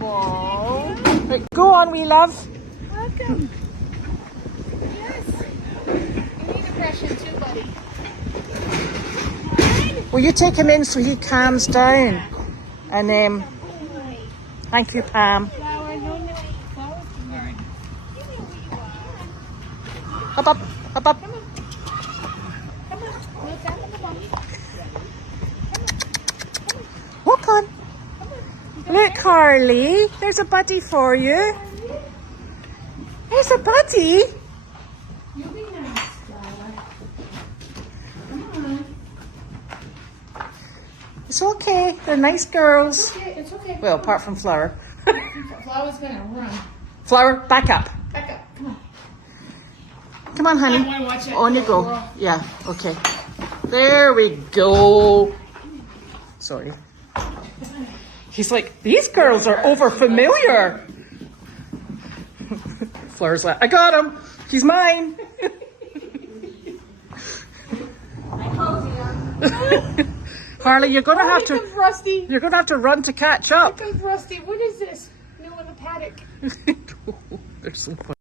Oh. Right, go on, wee love. Welcome. Yes. You need a brushing too, buddy. Will you take him in so he calms down? And thank you, Pam. Flower, no, no. Flowers. Up, up, up, up. Come on. No tap on the bum. Walk on. Look, Harley. There's a buddy for you. There's a buddy. You be nice, Flower. Come on. It's okay. They're nice girls. It's okay. Well, apart from Flower. Flower's gonna run. Flower, back up. Back up. Come on. Come on, honey. I wanna watch it. On you go. Yeah, okay. There we go. Sorry. He's like, these girls are over familiar. Flower's like, I got him. He's mine. Harley, you're gonna have Here to. comes Rusty. You're gonna have to run to catch up. Here comes Rusty. What is this? New in the paddock. They're so funny.